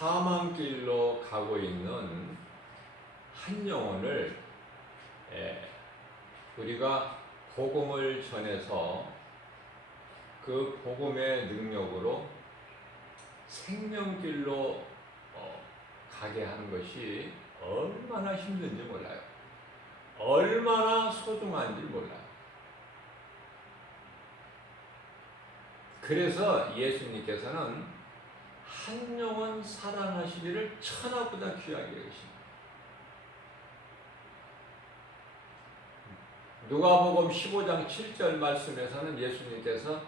사망길로 가고 있는 한 영혼을 우리가 복음을 전해서 그 복음의 능력으로 생명길로 가게 하는 것이 얼마나 힘든지 몰라요. 얼마나 소중한지 몰라요. 그래서 예수님께서는 한 영혼 사랑하시기를 천하보다 귀하게 여기십니다. 누가복음 15장 7절 말씀에서는 예수님께서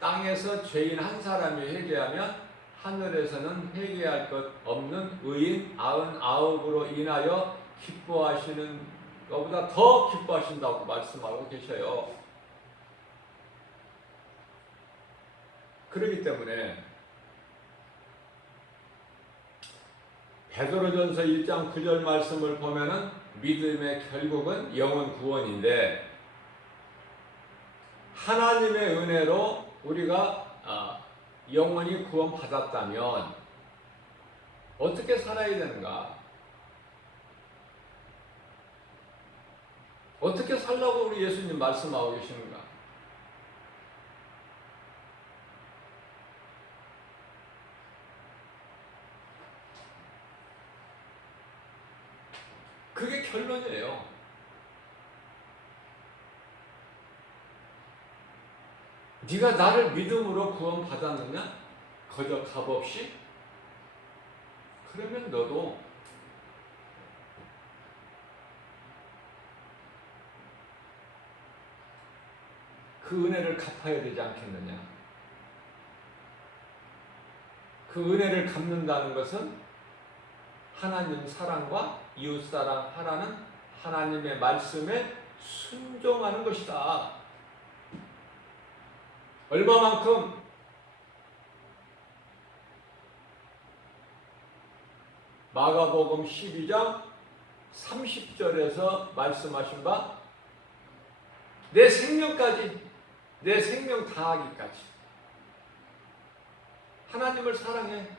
땅에서 죄인 한 사람이 회개하면 하늘에서는 회개할 것 없는 의인 99으로 인하여 기뻐하시는 것보다 더 기뻐하신다고 말씀하고 계셔요. 그렇기 때문에 베드로전서 1장 9절 말씀을 보면은 믿음의 결국은 영혼 구원인데, 하나님의 은혜로 우리가 영혼이 구원받았다면 어떻게 살아야 되는가? 어떻게 살라고 우리 예수님 말씀하고 계시는가? 그게 결론이에요. 네가 나를 믿음으로 구원받았느냐? 거저 값없이? 그러면 너도 그 은혜를 갚아야 되지 않겠느냐? 그 은혜를 갚는다는 것은 하나님 사랑과 이웃사랑 하라는 하나님의 말씀에 순종하는 것이다. 얼마만큼? 마가복음 12장 30절에서 말씀하신 바, 내 생명까지, 내 생명 다하기까지 하나님을 사랑해.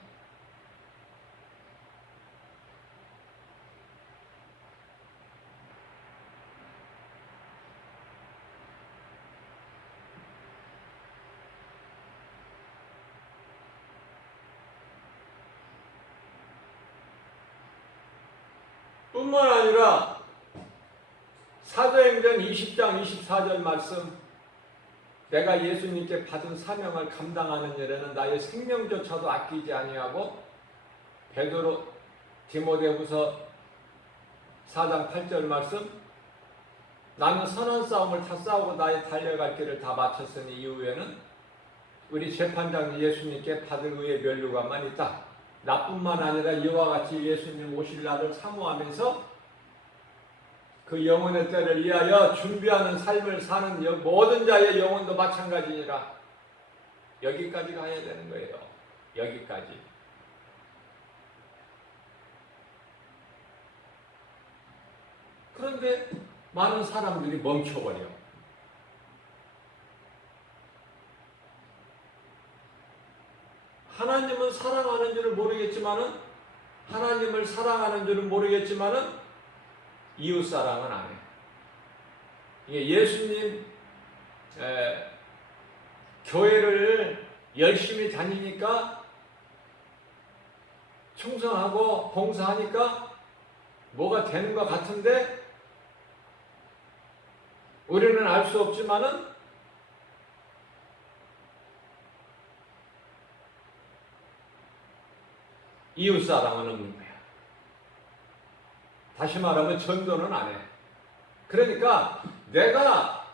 뿐만 아니라 사도행전 20장 24절 말씀, 내가 예수님께 받은 사명을 감당하는 일에는 나의 생명조차도 아끼지 아니하고, 베드로 디모데후서 4장 8절 말씀, 나는 선한 싸움을 다 싸우고 나의 달려갈 길을 다 마쳤으니 이후에는 우리 재판장 예수님께 받을 의의 면류관만 있다. 나뿐만 아니라 이와 같이 예수님 오실 날을 사모하면서 그 영혼의 때를 위하여 준비하는 삶을 사는 모든 자의 영혼도 마찬가지니라. 여기까지 가야 되는 거예요. 여기까지. 그런데 많은 사람들이 멈춰버려. 하나님은 사랑하는 줄을 모르겠지만은, 하나님을 사랑하는 줄은 모르겠지만은 이웃 사랑은 안 해. 이게 예수님 교회를 열심히 다니니까, 충성하고 봉사하니까 뭐가 되는 것 같은데, 우리는 알 수 없지만은 이웃 사랑은 없는 거야. 다시 말하면 전도는 안 해. 그러니까 내가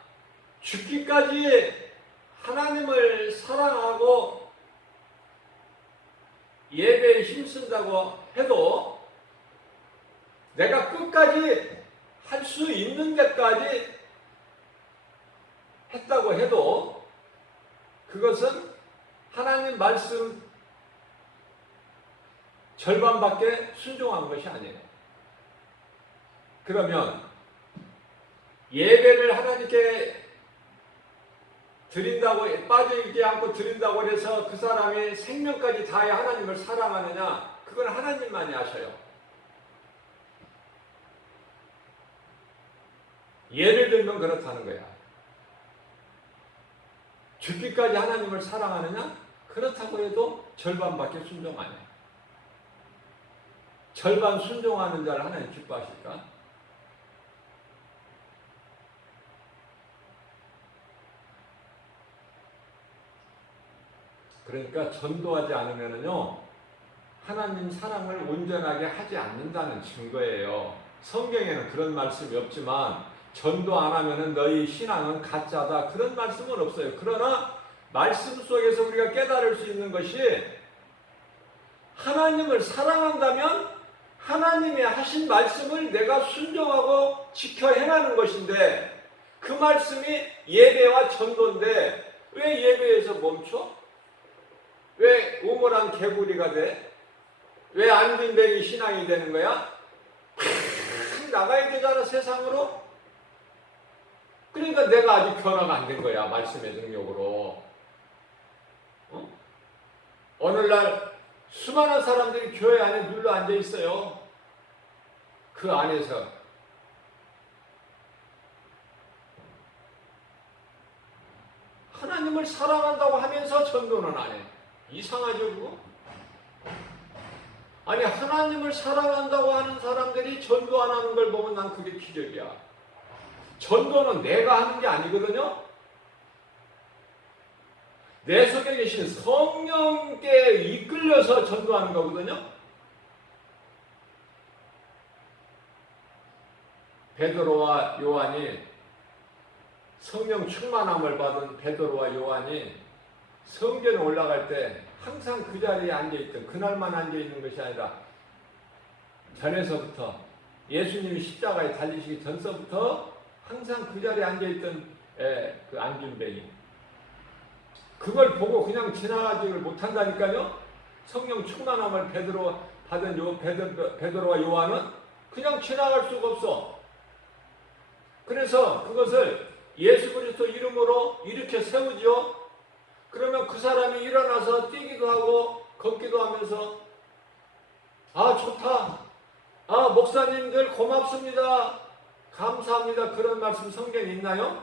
죽기까지 하나님을 사랑하고 예배에 힘쓴다고 해도, 내가 끝까지 할 수 있는 데까지 했다고 해도, 그것은 하나님 말씀 절반밖에 순종한 것이 아니에요. 그러면 예배를 하나님께 드린다고, 빠져있지 않고 드린다고 해서 그 사람이 생명까지 다해 하나님을 사랑하느냐? 그건 하나님만이 아셔요. 예를 들면 그렇다는 거야. 죽기까지 하나님을 사랑하느냐? 그렇다고 해도 절반밖에 순종 안 해. 절반 순종하는 자를 하나님 기뻐하실까? 그러니까 전도하지 않으면요, 하나님 사랑을 온전하게 하지 않는다는 증거예요. 성경에는 그런 말씀이 없지만 전도 안 하면은 너희 신앙은 가짜다, 그런 말씀은 없어요. 그러나 말씀 속에서 우리가 깨달을 수 있는 것이, 하나님을 사랑한다면 하나님이 하신 말씀을 내가 순종하고 지켜 행하는 것인데, 그 말씀이 예배와 전도인데 왜 예배에서 멈춰? 왜 우물한 개구리가 돼? 왜 안빈뱅이 신앙이 되는 거야? 나가야 되잖아, 세상으로. 그러니까 내가 아직 변화가 안 된 거야, 말씀의 능력으로. 오늘날 수많은 사람들이 교회 안에 눌러 앉아 있어요. 그 안에서 하나님을 사랑한다고 하면서 전도는 안 해. 이상하죠, 그거? 아니, 하나님을 사랑한다고 하는 사람들이 전도 안 하는 걸 보면 난 그게 기적이야. 전도는 내가 하는 게 아니거든요. 내 속에 계신 성령께 이끌려서 전도하는 거거든요. 베드로와 요한이, 성령 충만함을 받은 베드로와 요한이 성전에 올라갈 때 항상 그 자리에 앉아있던, 그날만 앉아있는 것이 아니라 전에서부터, 예수님이 십자가에 달리시기 전서부터 항상 그 자리에 앉아있던 그 안균뱅이, 그걸 보고 그냥 지나가지를 못한다니까요. 성령 충만함을 받은 베드로와 요한은 그냥 지나갈 수가 없어. 그래서 그것을 예수 그리스도 이름으로 일으켜 세우죠. 그러면 그 사람이 일어나서 뛰기도 하고 걷기도 하면서, 아, 좋다, 아, 목사님들 고맙습니다, 감사합니다, 그런 말씀 성경에 있나요?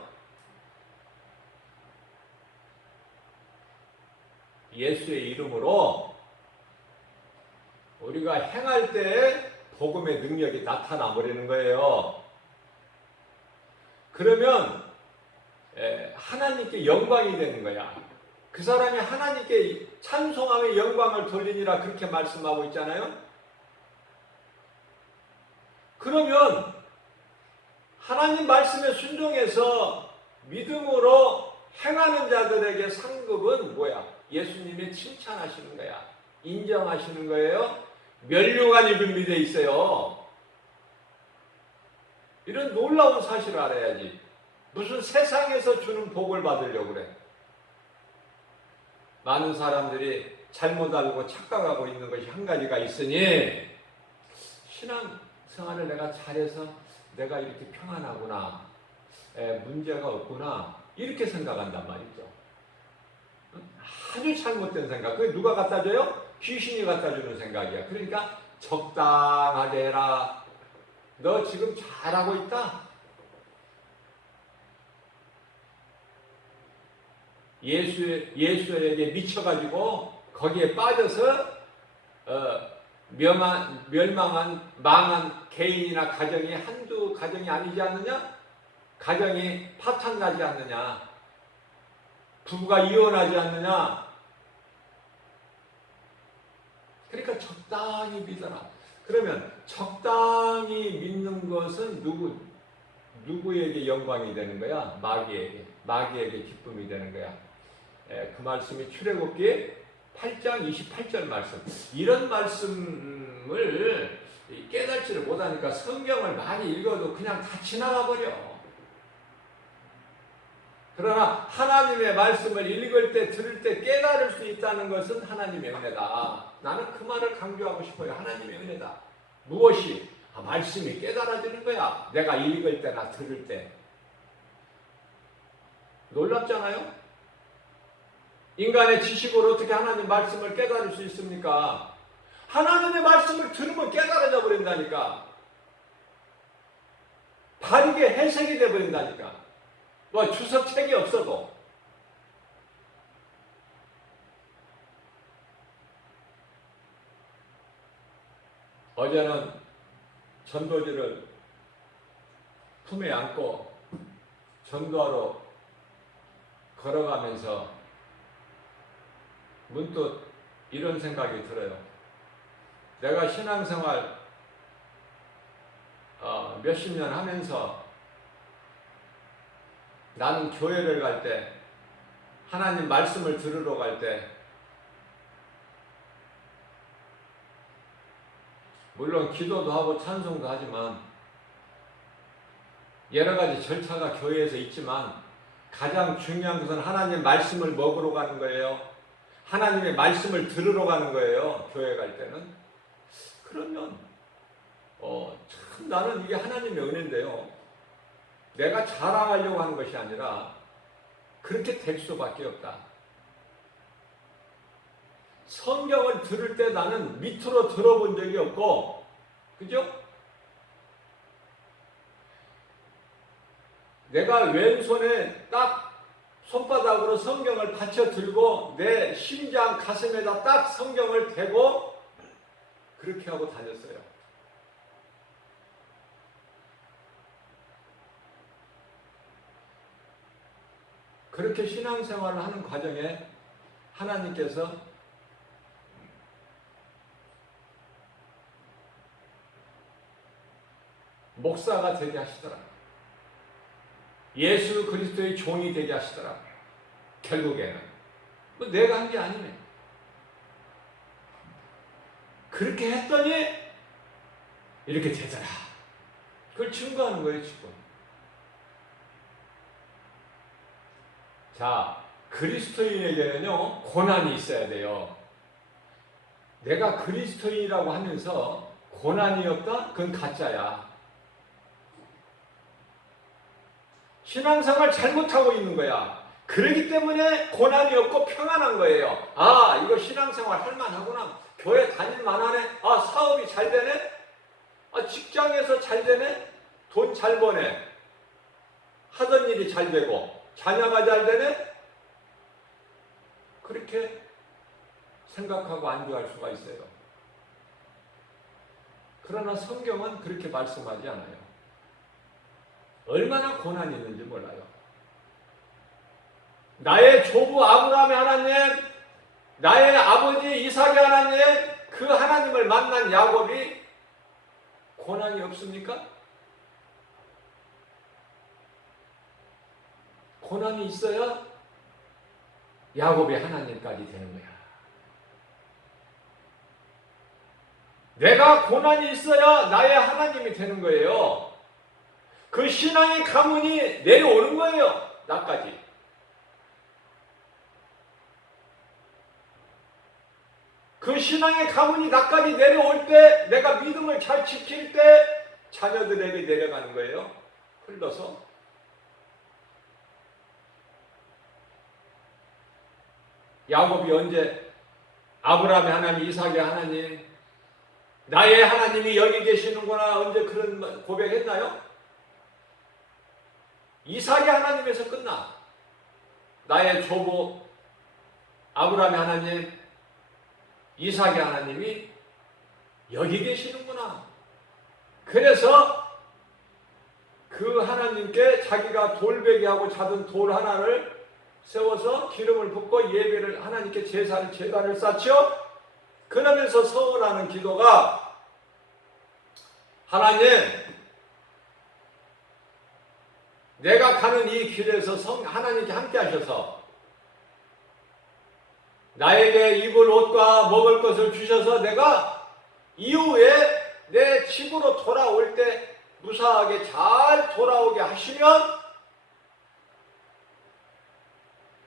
예수의 이름으로 우리가 행할 때 복음의 능력이 나타나 버리는 거예요. 그러면 하나님께 영광이 되는 거야. 그 사람이 하나님께 찬송하며 영광을 돌리니라, 그렇게 말씀하고 있잖아요. 그러면 하나님 말씀에 순종해서 믿음으로 행하는 자들에게 상급은 뭐야? 예수님이 칭찬하시는 거야. 인정하시는 거예요. 면류관이 준비되어 있어요. 이런 놀라운 사실을 알아야지. 무슨 세상에서 주는 복을 받으려고 그래. 많은 사람들이 잘못 알고 착각하고 있는 것이 한 가지가 있으니, 신앙생활을 내가 잘해서 내가 이렇게 평안하구나, 문제가 없구나, 이렇게 생각한단 말이죠. 아주 잘못된 생각. 그게 누가 갖다 줘요? 귀신이 갖다 주는 생각이야. 그러니까 적당하게 해라. 너 지금 잘하고 있다. 예수에게 미쳐가지고 거기에 빠져서 망한 개인이나 가정이 한두 가정이 아니지 않느냐? 가정이 파탄나지 않느냐? 부부가 이혼하지 않느냐? 그러니까 적당히 믿어라. 그러면 적당히 믿는 것은 누구에게 영광이 되는 거야? 마귀에게 기쁨이 되는 거야. 그 말씀이 출애굽기 8장 28절 말씀. 이런 말씀을 깨닫지를 못하니까 성경을 많이 읽어도 그냥 다 지나가 버려. 그러나 하나님의 말씀을 읽을 때, 들을 때 깨달을 수 있다는 것은 하나님의 은혜다. 나는 그 말을 강조하고 싶어요. 하나님의 은혜다. 무엇이? 말씀이 깨달아지는 거야. 내가 읽을 때나 들을 때. 놀랍잖아요? 인간의 지식으로 어떻게 하나님 말씀을 깨달을 수 있습니까? 하나님의 말씀을 들으면 깨달아져 버린다니까. 바르게 해석이 돼 버린다니까. 뭐 주석책이 없어도. 어제는 전도지를 품에 안고 전도하러 걸어가면서 문득 이런 생각이 들어요. 내가 신앙생활 몇십 년 하면서 나는 교회를 갈 때, 하나님 말씀을 들으러 갈 때, 물론 기도도 하고 찬송도 하지만 여러 가지 절차가 교회에서 있지만 가장 중요한 것은 하나님 말씀을 먹으러 가는 거예요. 하나님의 말씀을 들으러 가는 거예요. 교회 갈 때는. 그러면 참 나는 이게 하나님의 은혜인데요. 내가 자랑하려고 하는 것이 아니라 그렇게 될 수밖에 없다. 성경을 들을 때 나는 밑으로 들어본 적이 없고, 그죠? 내가 왼손에 딱 손바닥으로 성경을 받쳐 들고 내 심장 가슴에다 딱 성경을 대고 그렇게 하고 다녔어요. 그렇게 신앙생활을 하는 과정에 하나님께서 목사가 되게 하시더라고요. 예수 그리스도의 종이 되게 하시더라고요. 결국에는. 뭐 내가 한 게 아니네. 그렇게 했더니 이렇게 되더라. 그걸 증거하는 거예요, 지금. 자, 그리스도인에게는요, 고난이 있어야 돼요. 내가 그리스도인이라고 하면서 고난이 없다? 그건 가짜야. 신앙생활 잘못하고 있는 거야. 그러기 때문에 고난이 없고 평안한 거예요. 아, 이거 신앙생활 할만하구나. 교회 다닐만하네. 아, 사업이 잘 되네. 아, 직장에서 잘 되네. 돈 잘 버네. 하던 일이 잘 되고 자녀가 잘 되네. 그렇게 생각하고 안주할 수가 있어요. 그러나 성경은 그렇게 말씀하지 않아요. 얼마나 고난이 있는지 몰라요. 나의 조부 아브라함의 하나님, 나의 아버지 이삭의 하나님, 그 하나님을 만난 야곱이 고난이 없습니까? 고난이 있어야 야곱의 하나님까지 되는 거야. 내가 고난이 있어야 나의 하나님이 되는 거예요. 그 신앙의 가문이 내려오는 거예요. 나까지. 그 신앙의 가문이 나까지 내려올 때, 내가 믿음을 잘 지킬 때 자녀들에게 내려가는 거예요. 흘러서. 야곱이 언제 아브라함의 하나님, 이삭의 하나님, 나의 하나님이 여기 계시는구나, 언제 그런 고백했나요? 이삭의 하나님에서 끝나. 나의 조부 아브라함의 하나님, 이삭의 하나님이 여기 계시는구나. 그래서 그 하나님께 자기가 돌베개하고 잡은 돌 하나를 세워서 기름을 붓고 예배를, 하나님께 제단을 쌓죠. 그러면서 서원하는 기도가, 하나님, 내가 가는 이 길에서 하나님께 함께 하셔서 나에게 입을 옷과 먹을 것을 주셔서 내가 이후에 내 집으로 돌아올 때 무사하게 잘 돌아오게 하시면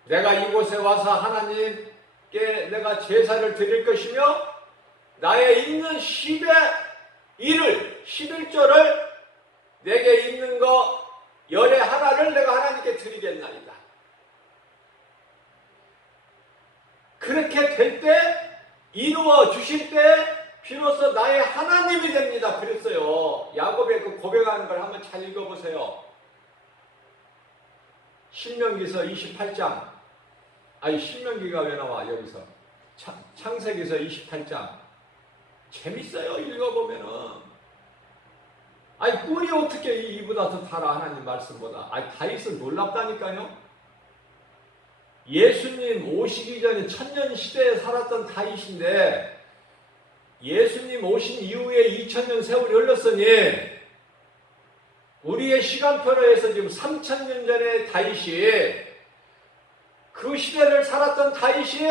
내가 이곳에 와서 하나님께 내가 제사를 드릴 것이며 나의 있는 10의 1을, 11조를 내게 있는 거 열의 하나를 내가 하나님께 드리겠나이다. 그렇게 될 때, 이루어 주실 때 비로소 나의 하나님이 됩니다. 그랬어요. 야곱의 그 고백하는 걸 한번 잘 읽어보세요. 신명기서 28장. 아니 신명기가 왜 나와 여기서. 창세기서 28장. 재밌어요. 읽어보면은. 아니 꿀이 어떻게 이보다 더 달아 하나님 말씀보다. 아니 다윗은 놀랍다니까요. 예수님 오시기 전에 천년시대에 살았던 다윗인데 예수님 오신 이후에 2000년 세월이 흘렀으니 우리의 시간표로 해서 지금 3000년 전에 다윗이 그 시대를 살았던 다윗이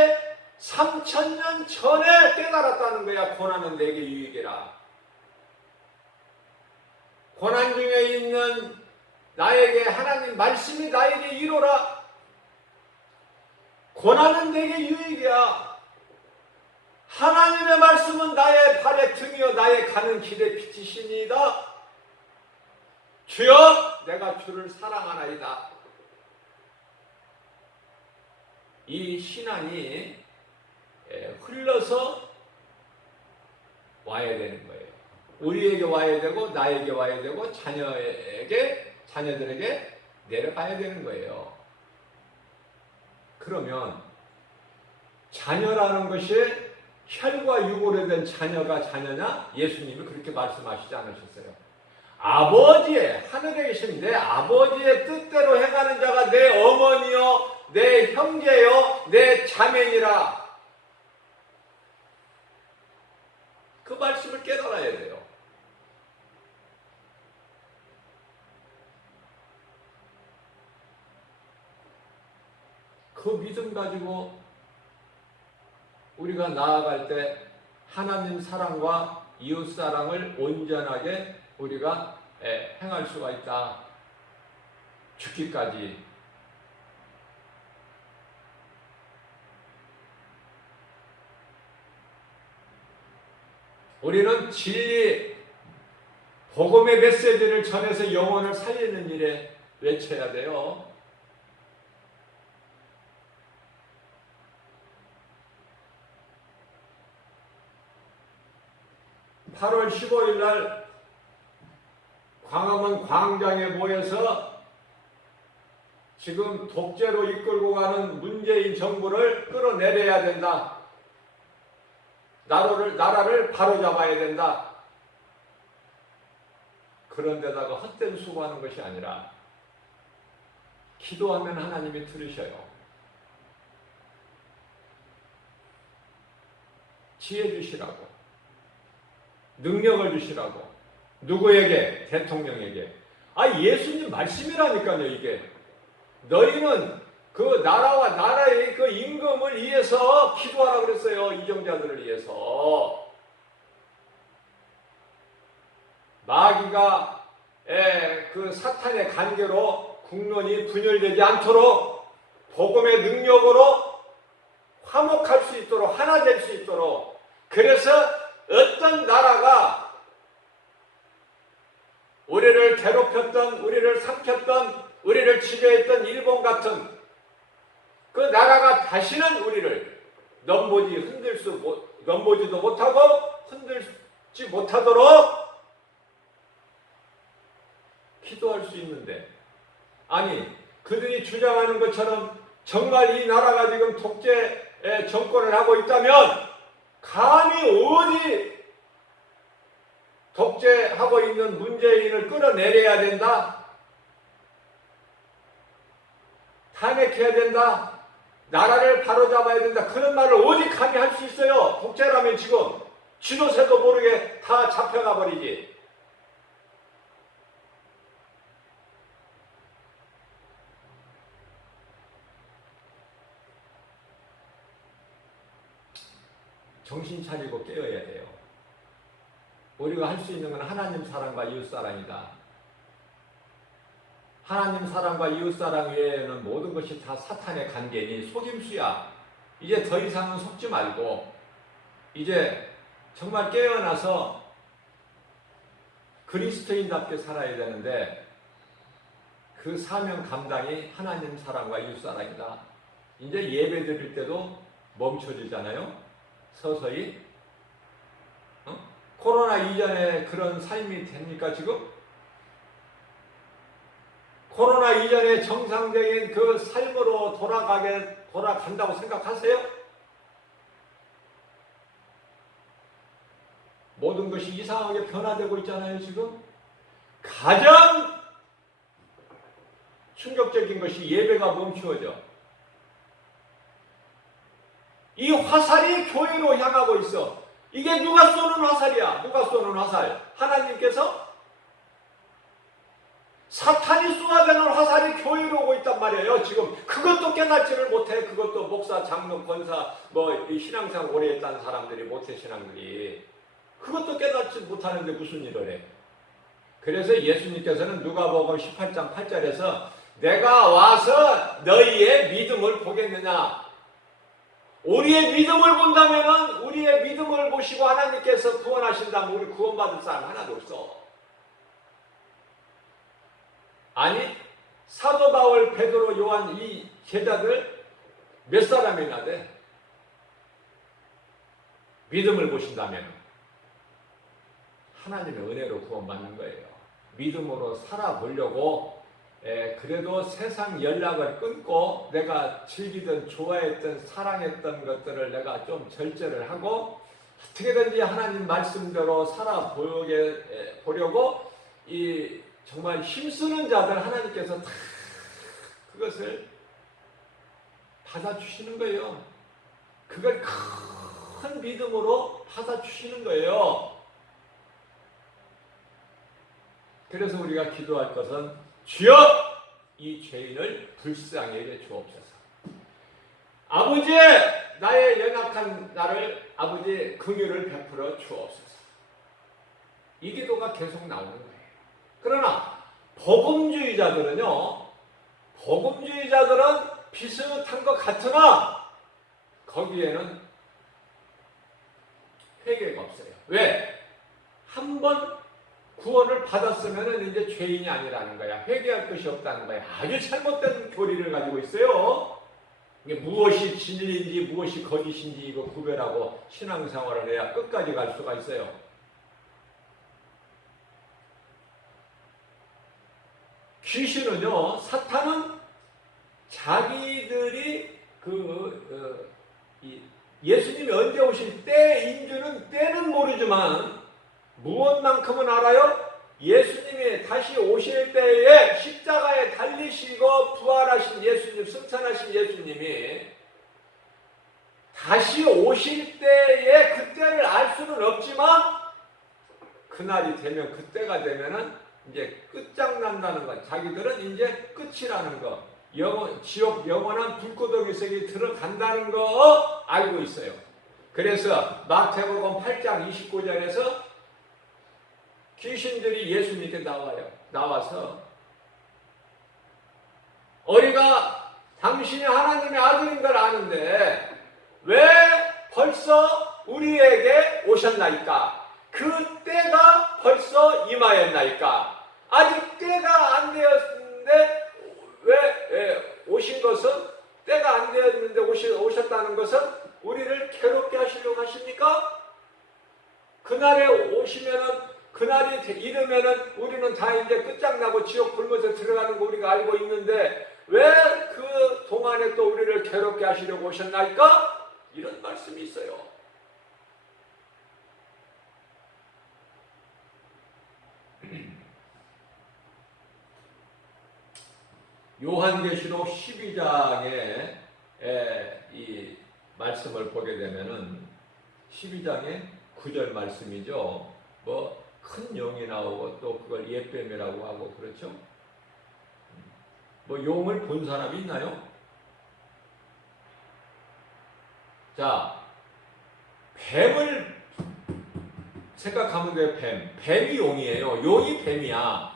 3000년 전에 깨달았다는 거야. 고난은 내게 유익이라. 고난 중에 있는 나에게 하나님 말씀이 나에게 이로라. 고난은 내게 유익이야. 하나님의 말씀은 나의 발의 등이요 나의 가는 길의 빛이시니이다. 주여 내가 주를 사랑하나이다. 이 신앙이 흘러서 와야 되는 거예요. 우리에게 와야 되고 나에게 와야 되고 자녀들에게 내려가야 되는 거예요. 그러면 자녀라는 것이 혈과 육으로 된 자녀가 자녀냐? 예수님이 그렇게 말씀하시지 않으셨어요. 아버지의 하늘에 계신 내 아버지의 뜻대로 행하는 자가 내 어머니요 내 형제요 내 자매니라. 그 말씀을 깨달아야 돼요. 그 믿음 가지고 우리가 나아갈 때 하나님 사랑과 이웃 사랑을 온전하게 우리가 행할 수가 있다. 죽기까지. 우리는 진리, 복음의 메시지를 전해서 영혼을 살리는 일에 외쳐야 돼요. (8월 15일) 날 광화문 광장에 모여서 지금 독재로 이끌고 가는 문재인 정부를 끌어내려야 된다. 나라를 바로잡아야 된다. 그런데다가 헛된 수고하는 것이 아니라 기도하면 하나님이 들으셔요. 지혜 주시라고. 능력을 주시라고. 누구에게? 대통령에게. 예수님 말씀이라니까요, 이게. 너희는 그 나라와 나라의 그 임금을 위해서 기도하라 그랬어요. 이정자들을 위해서. 마귀가 그 사탄의 관계로 국론이 분열되지 않도록 복음의 능력으로 화목할 수 있도록 하나 될 수 있도록. 그래서 어떤 나라가 우리를 괴롭혔던, 우리를 삼켰던, 우리를 지배했던 일본 같은 그 나라가 다시는 우리를 넘보지도 못하고 흔들지 못하도록 기도할 수 있는데, 그들이 주장하는 것처럼 정말 이 나라가 지금 독재 정권을 하고 있다면 감히 어디 독재하고 있는 문재인을 끌어내려야 된다. 탄핵해야 된다. 나라를 바로잡아야 된다. 그런 말을 어디 감히 할 수 있어요? 독재라면 지금 지도새도 모르게 다 잡혀가 버리지. 정신 차리고 깨어야 돼요. 우리가 할 수 있는 건 하나님 사랑과 이웃 사랑이다. 하나님 사랑과 이웃 사랑 외에는 모든 것이 다 사탄의 관계니 속임수야. 이제 더 이상은 속지 말고 이제 정말 깨어나서 그리스도인답게 살아야 되는데 그 사명 감당이 하나님 사랑과 이웃 사랑이다. 이제 예배 드릴 때도 멈춰지잖아요. 서서히 코로나 이전에 그런 삶이 됩니까 지금? 코로나 이전에 정상적인 그 삶으로 돌아간다고 생각하세요? 모든 것이 이상하게 변화되고 있잖아요 지금. 가장 충격적인 것이 예배가 멈추어져. 이 화살이 교회로 향하고 있어. 이게 누가 쏘는 화살이야? 누가 쏘는 화살? 하나님께서? 사탄이 쏘아대는 화살이 교회로 오고 있단 말이에요 지금. 그것도 깨닫지를 못해. 그것도 목사, 장로, 권사, 이 신앙생활 오래 했다는 사람들이, 모태신앙들이 그것도 깨닫지 못하는데 무슨 일을 해? 그래서 예수님께서는 누가복음 18장 8절에서 내가 와서 너희의 믿음을 보겠느냐. 우리의 믿음을 본다면은, 우리의 믿음을 보시고 하나님께서 구원하신다면 우리 구원받을 사람 하나도 없어. 아니, 사도 바울, 베드로, 요한 이 제자들 몇 사람이나 돼? 믿음을 보신다면 하나님의 은혜로 구원받는 거예요. 믿음으로 살아보려고 그래도 세상 연락을 끊고 내가 즐기던, 좋아했던, 사랑했던 것들을 내가 좀 절제를 하고 어떻게든지 하나님 말씀대로 살아보려고 이 정말 힘쓰는 자들 하나님께서 다 그것을 받아주시는 거예요. 그걸 큰 믿음으로 받아주시는 거예요. 그래서 우리가 기도할 것은 주여 이 죄인을 불쌍히 여겨 주옵소서. 아버지 나의 연약한 나를 아버지 긍휼을 베풀어 주옵소서. 이 기도가 계속 나오는 거예요. 그러나 복음주의자들은 비슷한 것 같으나 거기에는 회개가 없어요. 왜? 한번 구원을 받았으면 이제 죄인이 아니라는 거야. 회개할 것이 없다는 거야. 아주 잘못된 교리를 가지고 있어요. 이게 무엇이 진리인지 무엇이 거짓인지 이거 구별하고 신앙생활을 해야 끝까지 갈 수가 있어요. 귀신은요, 사탄은 자기들이 예수님이 언제 오실 때인지는 때는 모르지만 무엇만큼은 알아요? 예수님이 다시 오실 때에 십자가에 달리시고 부활하신 예수님, 승천하신 예수님이 다시 오실 때에 그때를 알 수는 없지만 그날이 되면, 그때가 되면은 이제 끝장난다는 것. 자기들은 이제 끝이라는 거. 지옥 영원한 불구덩이 속에 들어간다는 거 알고 있어요. 그래서 마태복음 8장 29절에서 귀신들이 예수님께 나와서 우리가 당신이 하나님의 아들인 걸 아는데 왜 벌써 우리에게 오셨나이까? 그 때가 벌써 임하였나이까? 아직 때가 안 되었는데 왜 오신 것은, 때가 안 되었는데 오셨다는 것은 우리를 괴롭게 하시려고 하십니까? 그날에 오시면은, 그날이 이르면은 우리는 다 이제 끝장나고 지옥 불못에 들어가는 거 우리가 알고 있는데 왜 그 동안에 또 우리를 괴롭게 하시려고 오셨나이까? 이런 말씀이 있어요. 요한계시록 12장에 이 말씀을 보게 되면은 12장에 9절 말씀이죠. 큰 용이 나오고 또 그걸 옛뱀이라고 하고 그렇죠. 용을 본 사람이 있나요? 자, 뱀을 생각하면 돼요. 뱀이 용이에요. 용이 뱀이야.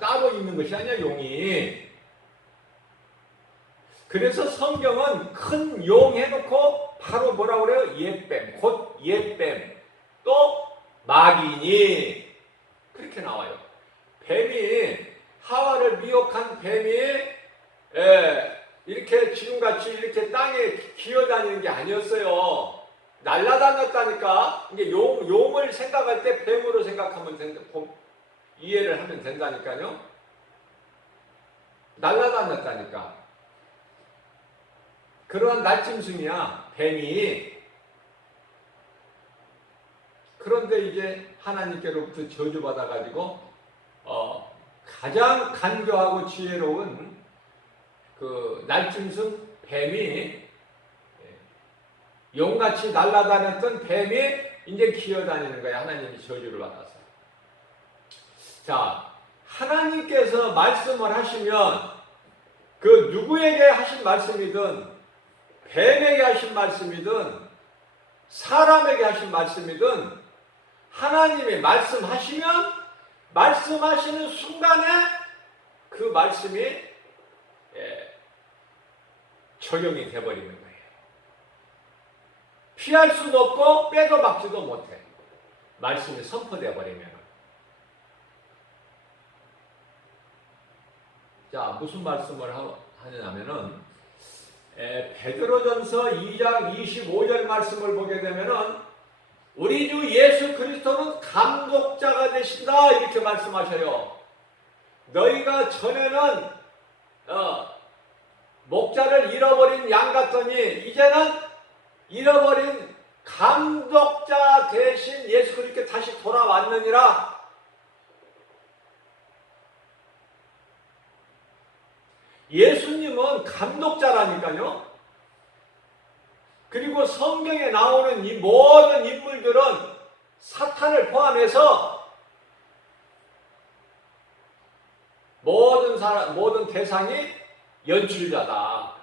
따로 있는 것이 아니야, 용이. 그래서 성경은 큰 용 해놓고 바로 뭐라고 그래요? 옛뱀, 곧 옛뱀, 또 마귀니, 그렇게 나와요. 뱀이, 하와를 미혹한 뱀이 이렇게 지금같이 이렇게 땅에 기어다니는 게 아니었어요. 날라다녔다니까. 이게 용을 생각할 때 뱀으로 생각하면 이해를 하면 된다니까요. 날라다녔다니까. 그러한 날짐승이야, 뱀이. 그런데 이제 하나님께로부터 저주받아가지고 가장 간교하고 지혜로운 그 날짐승 뱀이, 용같이 날아다녔던 뱀이 이제 기어다니는 거야. 하나님이 저주를 받아서. 자, 하나님께서 말씀을 하시면 그 누구에게 하신 말씀이든 뱀에게 하신 말씀이든 사람에게 하신 말씀이든 하나님이 말씀하시면 말씀하시는 순간에 그 말씀이 적용이 되어버리는 거예요. 피할 수도 없고 빼도 막지도 못해. 말씀이 선포되어 버리면. 자, 무슨 말씀을 하냐면은 베드로전서 2장 25절 말씀을 보게 되면은 우리 주 예수 그리스도는 감독자가 되신다 이렇게 말씀하셔요. 너희가 전에는 목자를 잃어버린 양 같더니 이제는 잃어버린 감독자 대신 예수 그리스도께 다시 돌아왔느니라. 예수님은 감독자라니까요. 그리고 성경에 나오는 이 모든 인물들은 사탄을 포함해서 모든 대상이 연출자다.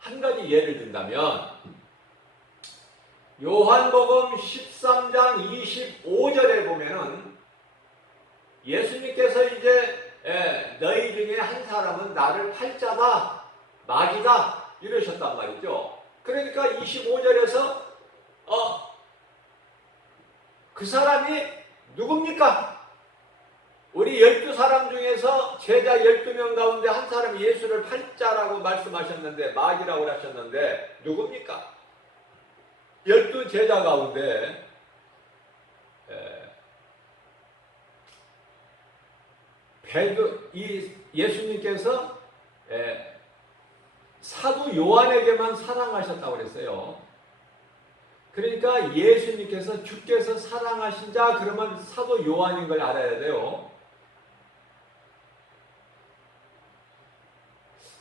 한 가지 예를 든다면 요한복음 13장 25절에 보면은 예수님께서 이제 너희 중에 한 사람은 나를 팔자다, 마귀다 이러셨단 말이죠. 그러니까 25절에서 그 사람이 누굽니까? 우리 12사람 중에서 제자 12명 가운데 한 사람이 예수를 팔자라고 말씀하셨는데 마귀라고 하셨는데 누굽니까? 12제자 가운데 예수님께서 사도 요한에게만 사랑하셨다고 그랬어요. 그러니까 예수님께서 주께서 사랑하신 자 그러면 사도 요한인 걸 알아야 돼요.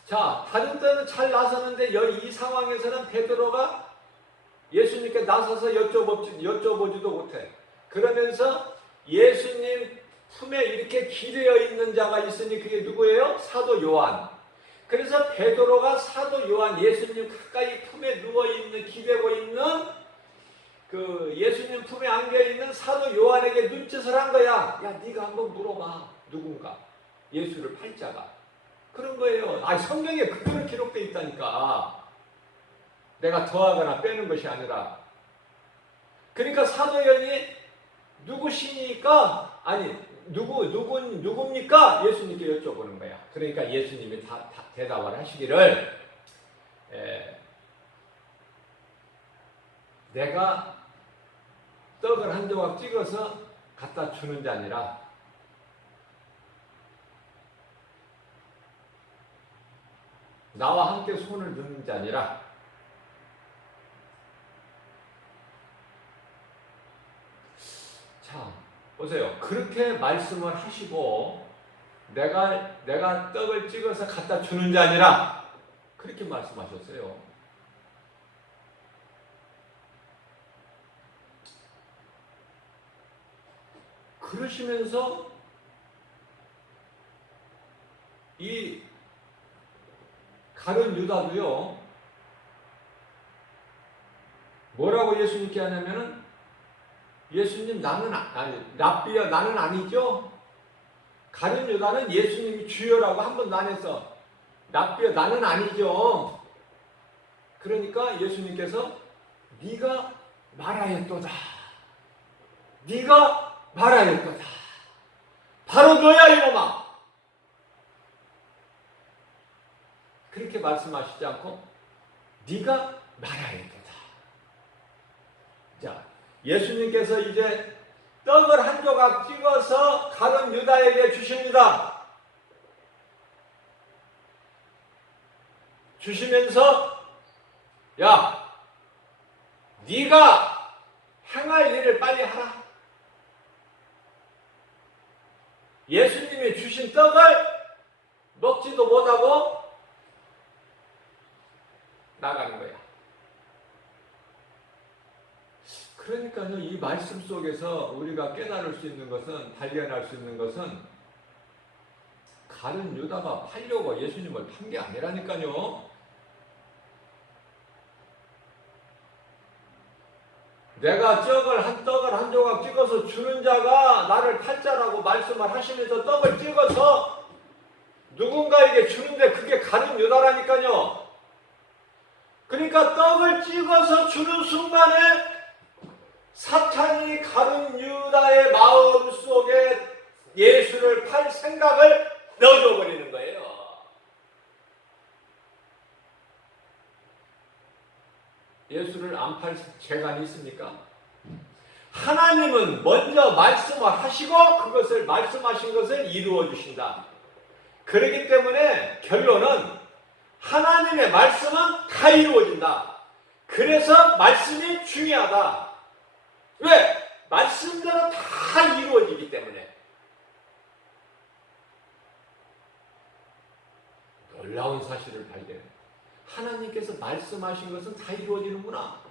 자, 다른 때는 잘 나서는데 이 상황에서는 베드로가 예수님께 나서서 여쭤보지도 못해. 그러면서 예수님 품에 이렇게 기대어 있는 자가 있으니 그게 누구예요? 사도 요한. 그래서 베드로가 사도 요한, 예수님 가까이 품에 누워있는, 기대고 있는 그 예수님 품에 안겨있는 사도 요한에게 눈짓을 한 거야. 야, 네가 한번 물어봐. 누군가? 예수를 팔자가. 그런 거예요. 성경에 그대로 기록되어 있다니까. 내가 더하거나 빼는 것이 아니라. 그러니까 사도 요한이 누구시니까? 누굽니까? 예수님께 여쭤보는 거야. 그러니까 예수님이 대답을 하시기를 내가 떡을 한 조각 찍어서 갖다 주는 자니라. 나와 함께 손을 넣는 자니라. 자, 보세요. 그렇게 말씀을 하시고 내가 떡을 찍어서 갖다 주는 자니라. 그렇게 말씀하셨어요. 그러시면서 이 가룟 유다도요. 뭐라고 예수님께 하냐면은 예수님 랍비야 나는 아니죠. 가룟 유다는 예수님이 주여라고 한 번도 안 했어. 랍비야 나는 아니죠. 그러니까 예수님께서 네가 말하였도다. 네가 말하였도다. 바로 너야 이놈아. 그렇게 말씀하시지 않고 네가 말하였도다. 자, 예수님께서 이제 떡을 한 조각 찍어서 가룟 유다에게 주십니다. 주시면서 야, 네가 행할 일을 빨리 하라. 예수님이 주신 떡을 먹지도 못하고 나가는 거야. 그러니까요, 이 말씀 속에서 우리가 깨달을 수 있는 것은, 발견할 수 있는 것은, 가룟 유다가 팔려고 예수님을 판 게 아니라니까요. 내가 떡을 한 조각 찍어서 주는 자가 나를 팔 자라고 말씀을 하시면서 떡을 찍어서 누군가에게 주는데 그게 가룟 유다라니까요. 그러니까 떡을 찍어서 주는 순간에 사탄이 가룟 유다의 마음 속에 예수를 팔 생각을 넣어줘 버리는 거예요. 예수를 안 팔 재간이 있습니까? 하나님은 먼저 말씀을 하시고 그것을 말씀하신 것을 이루어 주신다. 그렇기 때문에 결론은 하나님의 말씀은 다 이루어진다. 그래서 말씀이 중요하다. 왜? 말씀대로 다 이루어지기 때문에. 놀라운 사실을 발견해. 하나님께서 말씀하신 것은 다 이루어지는구나.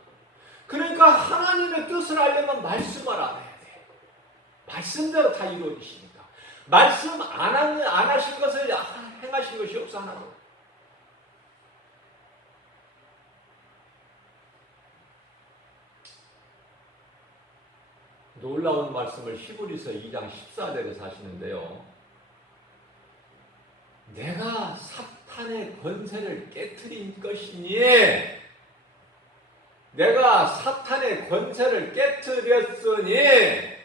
그러니까 하나님의 뜻을 알려면 말씀을 알아야 돼. 말씀대로 다 이루어지시니까. 말씀 안 하신 것을 행하신 것이 없어 하나도. 놀라운 말씀을 히브리서 2장 14절에서 하시는데요. 내가 사탄의 권세를 깨트린 것이니, 내가 사탄의 권세를 깨트렸으니,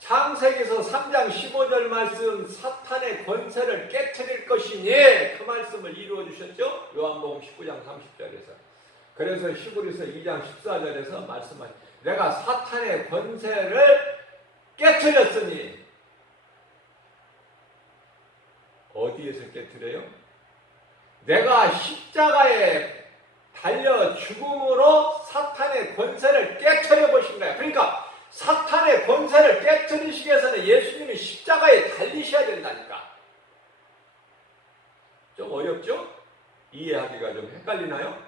창세기서 3장 15절 말씀, 사탄의 권세를 깨트릴 것이니, 그 말씀을 이루어 주셨죠? 요한복음 19장 30절에서. 그래서 히브리서 2장 14절에서 말씀하셨죠. 내가 사탄의 권세를 깨트렸으니, 어디에서 깨트려요? 내가 십자가에 달려 죽음으로 사탄의 권세를 깨트려 보신 거야. 그러니까 사탄의 권세를 깨트리시기 위해서는 예수님이 십자가에 달리셔야 된다니까. 좀 어렵죠? 이해하기가 좀 헷갈리나요?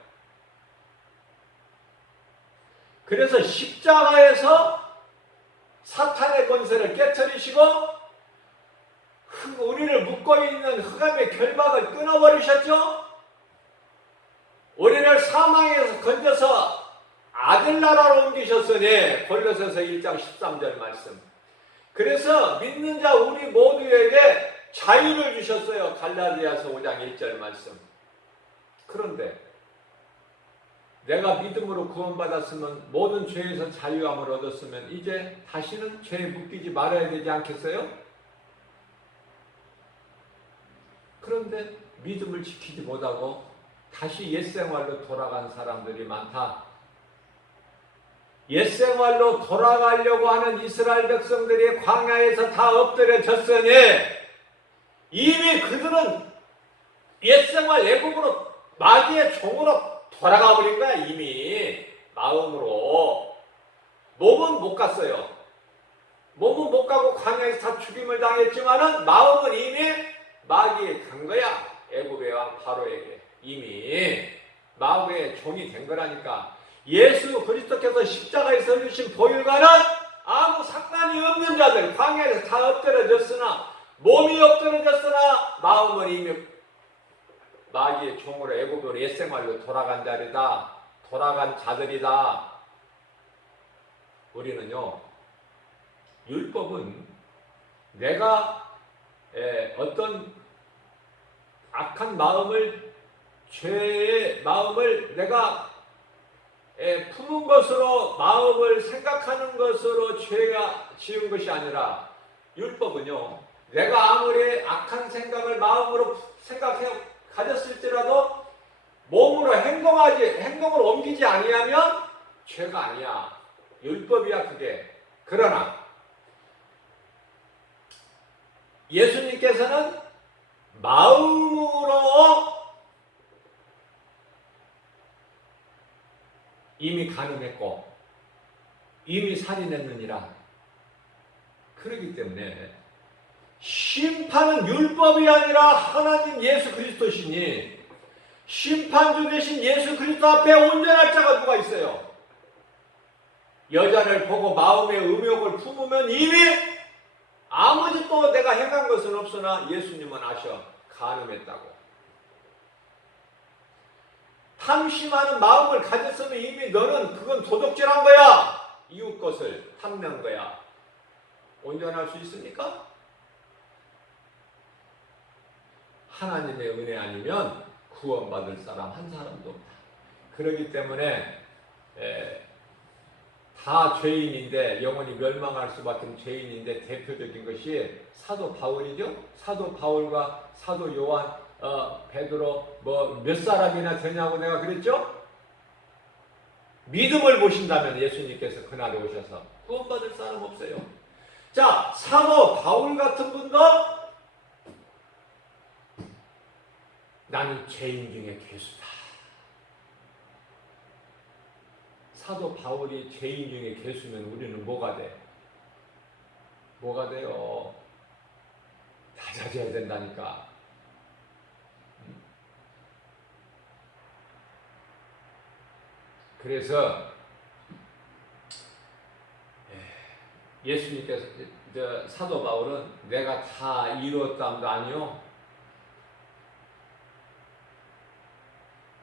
그래서 십자가에서 사탄의 권세를 깨트리시고 우리를 묶고 있는 흑암의 결박을 끊어버리셨죠? 우리를 사망에서 건져서 아들나라로 옮기셨으니, 골로새서 1장 13절 말씀. 그래서 믿는 자 우리 모두에게 자유를 주셨어요. 갈라디아서 5장 1절 말씀. 그런데 내가 믿음으로 구원받았으면, 모든 죄에서 자유함을 얻었으면 이제 다시는 죄에 묶이지 말아야 되지 않겠어요? 그런데 믿음을 지키지 못하고 다시 옛생활로 돌아간 사람들이 많다. 옛생활로 돌아가려고 하는 이스라엘 백성들이 광야에서 다 엎드려졌으니 이미 그들은 옛생활 애국으로 마귀의 종으로 돌아가 버린 거야. 이미 마음으로. 몸은 못 갔어요. 몸은 못 가고 광야에서 다 죽임을 당했지만은 마음은 이미 마귀에 간 거야. 애굽의 왕 바로에게 이미 마귀의 종이 된 거라니까. 예수 그리스도께서 십자가에서 주신 보혈과는 아무 상관이 없는 자들, 광야에서 다 엎드려졌으나, 몸이 엎드려졌으나 마음은 이미 마귀의 종으로 애굽으로 옛생활로 돌아간 자리다. 돌아간 자들이다. 우리는요, 율법은 내가 어떤 악한 마음을, 죄의 마음을 내가 품은 것으로, 마음을 생각하는 것으로 죄가 지은 것이 아니라, 율법은요, 내가 아무리 악한 생각을 마음으로 생각해 가졌을지라도 몸으로 행동을 옮기지 아니하면 죄가 아니야. 율법이야 그게. 그러나 예수님께서는 마음으로 이미 간음했고 이미 살인했느니라. 그렇기 때문에 심판은 율법이 아니라 하나님 예수 그리스도시니 심판주 되신 예수 그리스도 앞에 온전할 자가 누가 있어요? 여자를 보고 마음의 음욕을 품으면 이미 아무 짓도 내가 행한 것은 없으나 예수님은 아셔. 간음했다고. 탐심하는 마음을 가졌으면 이미 너는 그건 도둑질한 거야. 이웃 것을 탐내는 거야. 온전할 수 있습니까? 하나님의 은혜 아니면 구원받을 사람 한 사람도 없다. 그렇기 때문에 다 죄인인데 영원히 멸망할 수밖에 없는 죄인인데 대표적인 것이 사도 바울이죠. 사도 바울과 사도 요한, 베드로 뭐 몇 사람이나 되냐고 내가 그랬죠. 믿음을 보신다면 예수님께서 그날에 오셔서 구원받을 사람 없어요. 자, 사도 바울 같은 분도 나는 죄인 중에 괴수다. 사도 바울이 죄인 중에 괴수면 우리는 뭐가 돼? 뭐가 돼요? 낮아져야 된다니까. 그래서 예수님께서 사도 바울은 내가 다 이루었다도 아니요,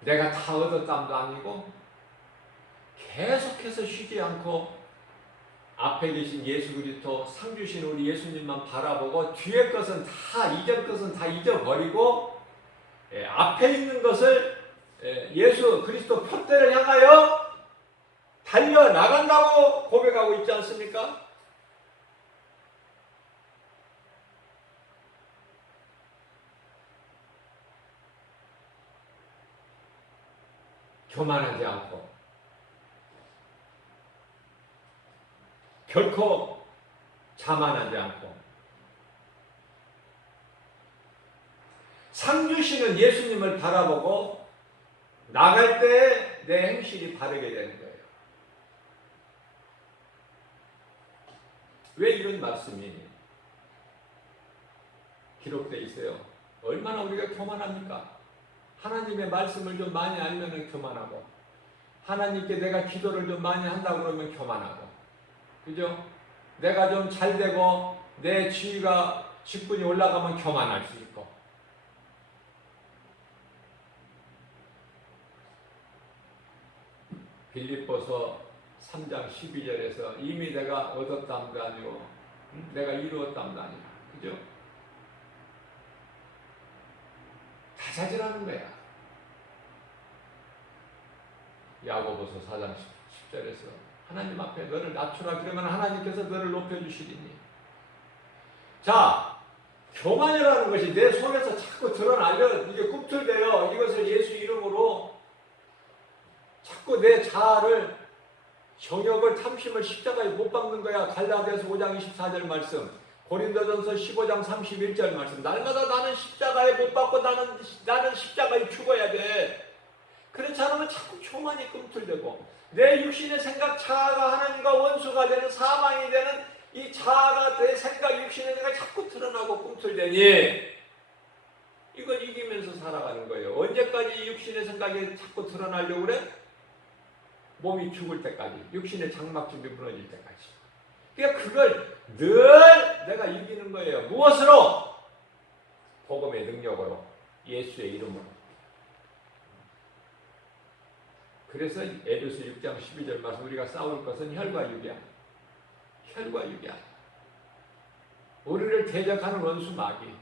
내가 다 얻었다도 아니고 계속해서 쉬지 않고 앞에 계신 예수 그리스도 상 주신 우리 예수님만 바라보고 뒤의 것은 다 이전 것은 다 잊어버리고 앞에 있는 것을 예수 그리스도 표대를 향하여 달려나간다고 고백하고 있지 않습니까? 교만하지 않고 결코 자만하지 않고 상 주시는 예수님을 바라보고 나갈 때 내 행실이 바르게 되는 거예요. 왜 이런 말씀이 기록되어 있어요? 얼마나 우리가 교만합니까? 하나님의 말씀을 좀 많이 알면 교만하고 하나님께 내가 기도를 좀 많이 한다고 그러면 교만하고, 그죠? 내가 좀 잘 되고 내 지위가 직분이 올라가면 교만할 수 있고. 빌립보서 3장 12절에서 이미 내가 얻었다도 아니고 내가 이루었다도 아니고, 그죠? 다자질하는 거야. 야고보서 4장 10절에서 하나님 앞에 너를 낮추라 그러면 하나님께서 너를 높여주시리니. 자, 교만이라는 것이 내 속에서 자꾸 드러나려 이게 꿈틀대요. 이것을 예수 이름으로 자꾸 내 자아를 정욕을 탐심을 십자가에 못 박는 거야. 갈라디아서 5장 24절 말씀, 고린도전서 15장 31절 말씀. 날마다 나는 십자가에 못 박고 나는 십자가에 죽어야 돼. 그렇지 않으면 자꾸 교만이 꿈틀대고 내 육신의 생각 자아가 하나님과 원수가 되는 사망이 되는 이 자아가 내 생각 육신의 생각이 자꾸 드러나고 꿈틀대니 이걸 이기면서 살아가는 거예요. 언제까지 육신의 생각이 자꾸 드러나려고 그래? 몸이 죽을 때까지, 육신의 장막줄이 무너질 때까지. 그러니까 그걸 늘 내가 이기는 거예요. 무엇으로? 복음의 능력으로, 예수의 이름으로. 그래서 에베소 6장 12절 말씀, 우리가 싸울 것은 혈과 육이야. 혈과 육이야. 우리를 대적하는 원수 마귀.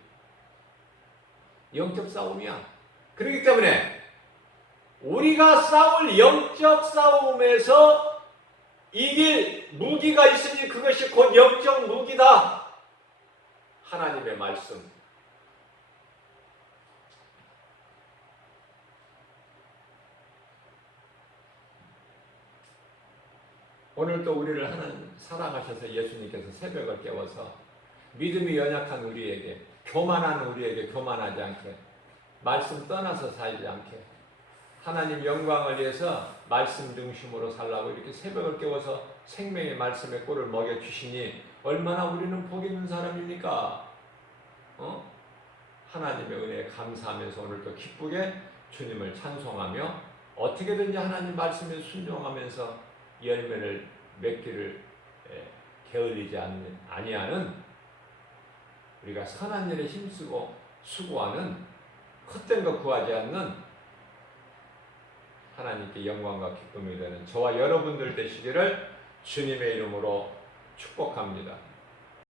영적 싸움이야. 그렇기 때문에 우리가 싸울 영적 싸움에서 이길 무기가 있으니 그것이 곧 영적 무기다. 하나님의 말씀. 오늘도 우리를 하나님 사랑하셔서 예수님께서 새벽을 깨워서 믿음이 연약한 우리에게, 교만한 우리에게 교만하지 않게, 말씀 떠나서 살지 않게, 하나님 영광을 위해서 말씀 중심으로 살라고 이렇게 새벽을 깨워서 생명의 말씀의 꿀을 먹여주시니 얼마나 우리는 복 있는 사람입니까? 하나님의 은혜에 감사하면서 오늘도 기쁘게 주님을 찬송하며 어떻게든지 하나님 말씀에 순종하면서 열매를 맺기를 게을리지 아니하는, 우리가 선한 일에 힘쓰고 수고하는, 헛된 것 구하지 않는 하나님께 영광과 기쁨이 되는 저와 여러분들 되시기를 주님의 이름으로 축복합니다.